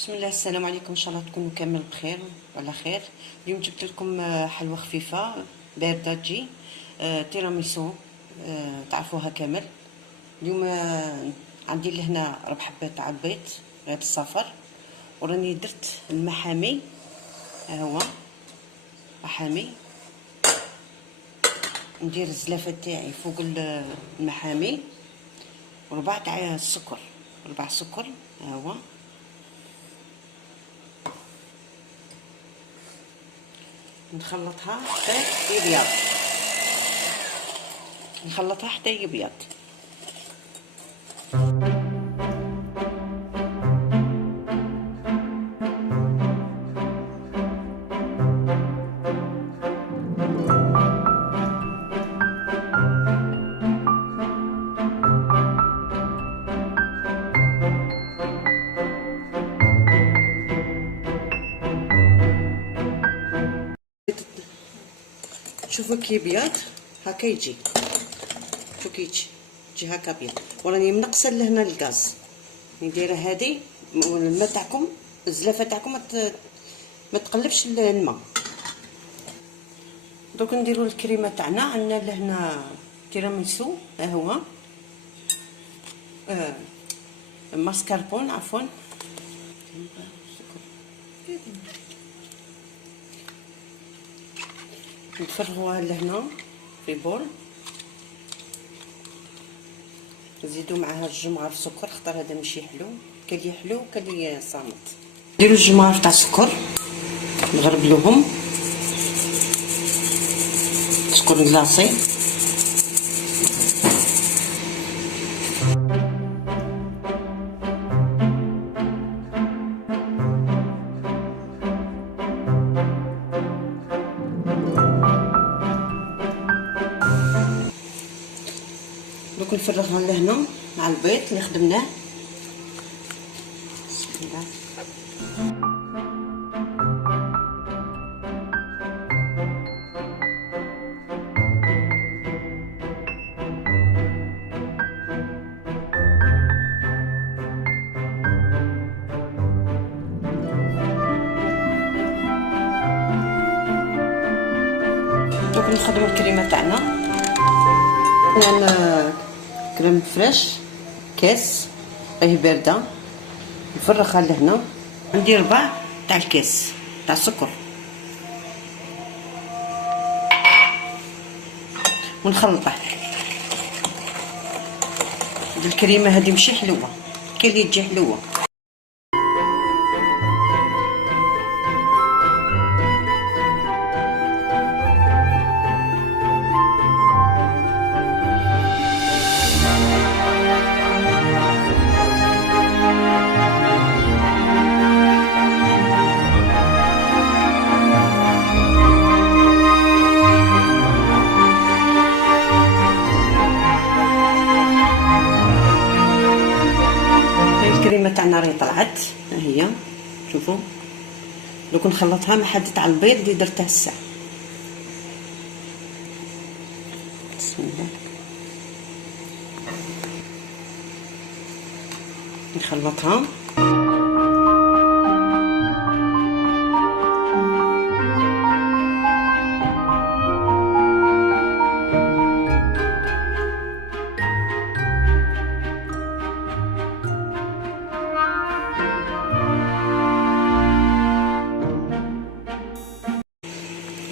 بسم الله، السلام عليكم. ان شاء الله تكونوا كامل بخير وعلى خير. اليوم جبت لكم حلوه خفيفه بارده تجي، تيراميسو، تعرفوها كامل. اليوم عندي لهنا ربع حبه تاع البيض غير الصفر، وراني درت المحامي. ها هو محامي، ندير الزلافه تاعي فوق المحامي، وربع تاع السكر، ربع سكر. ها هو نخلطها حتى يبيض، نخلطها حتى يبيض. شوفوا كي بيض هكا يجي، شوفوا كي يجي هكا بيض. وراني منقصه لهنا الغاز، نديرها هذه الماء تاعكم، الزلافه تاعكم ما تقلبش الماء. دوك نديروا الكريمه تاعنا. عندنا لهنا تيراميسو، ها هو ماسكاربون عفوا، نفرغوها لهنا في بول، نزيدو معاها الجمعة سكر، خاطر هذا ماشي حلو، كان لي حلو كان لي صامت. نديرو الجمعة تاع السكر، نغربلوهم سكر كلاصي، دوك نفرغها لهنا مع البيض اللي خدمناه. بسم الله. دوك نخدمو الكريمه تاعنا. انا كريم فريش كاس راهي بارده، نفرغها لهنا. عندي ربع تاع الكاس تاع السكر، ونخلطه. الكريمه هذه ماشي حلوه، كاين اللي تجي حلوه. الكريمه تاعنا راهي طلعت، ها هي شوفوا. دوك نخلطها مع حد تاع البيض اللي درته هسه. بسم الله. نخلطها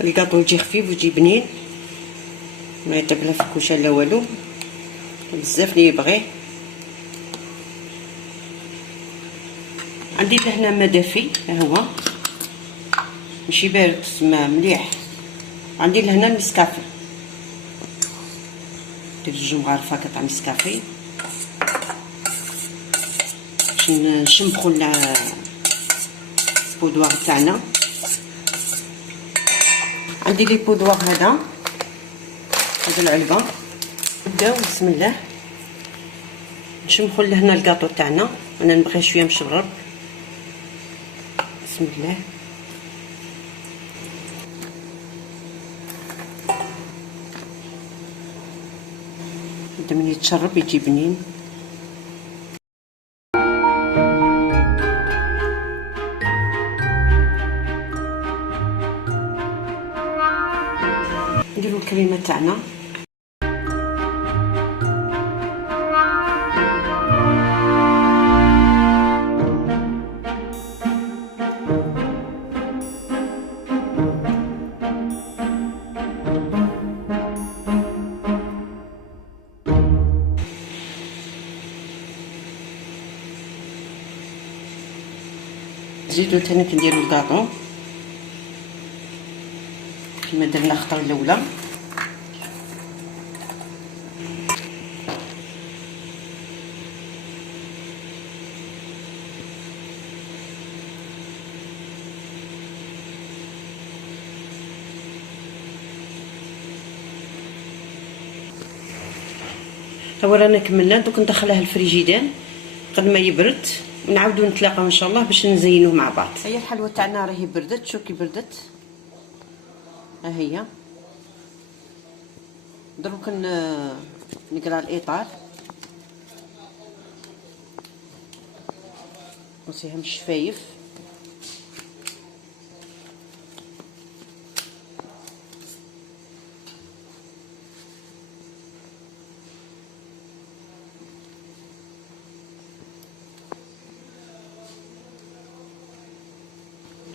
الكاطو يجي خفيف ويجي بنين، ما يطيب لا في الكوشه لا والو، بزاف اللي يبغيه. عندي لهنا ما دافي، ها هو ماشي بارد تسمى مليح. عندي لهنا نسكافي، ندير جوج مغارف هكا تاع نسكافي باش نشمخو البودوار تاعنا. عندي لي بودوار هذا العلبه. نبداو بسم الله نشمخو لهنا الكاطو تاعنا. انا نبغي شويه مشرب. بسم الله. بدا من يتشرب يجي بنين. الكريمه تاعنا. نزيدو تاني كنديرو الكاطو كيما درنا الخطره الاولى. هو رانا كملنا، دوك ندخلها الفريجيدان قد ما يبرد ونعاودو نتلاقاو ان شاء الله باش نزينوه مع بعض. هي الحلوه تاعنا راهي بردت، شو كي بردت ها هي. دروك نقرا الاطار نسيها من الشفايف.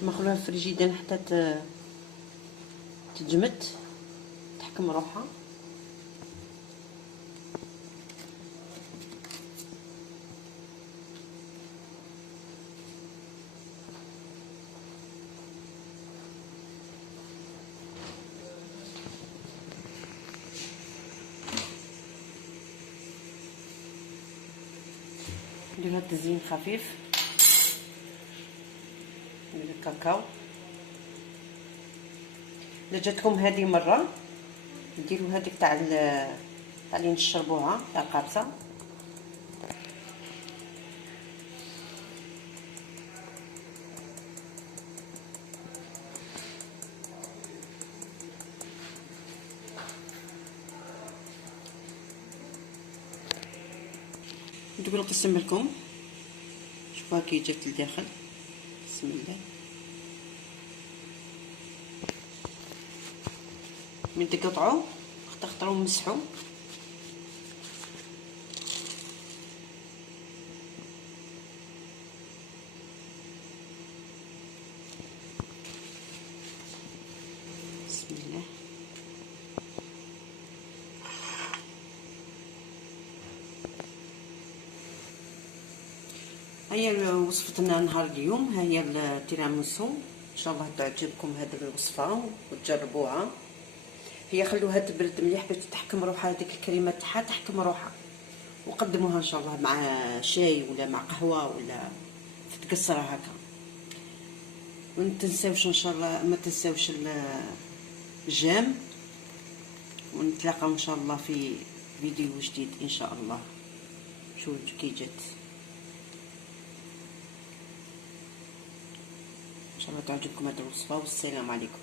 نخلوها في الفريجيدان حتى تجمد تحكم روحها. نديرها تزيين خفيف، ندير الكاكاو. الا جاتكم هذه مره ديروا هذيك تاع اللي نشربوها تاع القابصه. دوك نقسم لكم، شوفوها كي جات لداخل. بسم الله. من تقطعوا تختاروا مسحوا. بسم الله. هيا وصفتنا نهار اليوم، ها هي التيراميسو. ان شاء الله تعجبكم هذه الوصفه وتجربوها. هي خلوها تبرد مليح باش تحكم روحها، هذيك الكريمه تاعها تحكم روحها، وقدموها ان شاء الله مع شاي ولا مع قهوه ولا في تقصره هكا. وما تنساوش ان شاء الله، ما تنساوش الجام، ونتلاقاو ان شاء الله في فيديو جديد ان شاء الله. شوفوا كي جات، ان شاء الله تعجبكم هذه الوصفه، والسلام عليكم.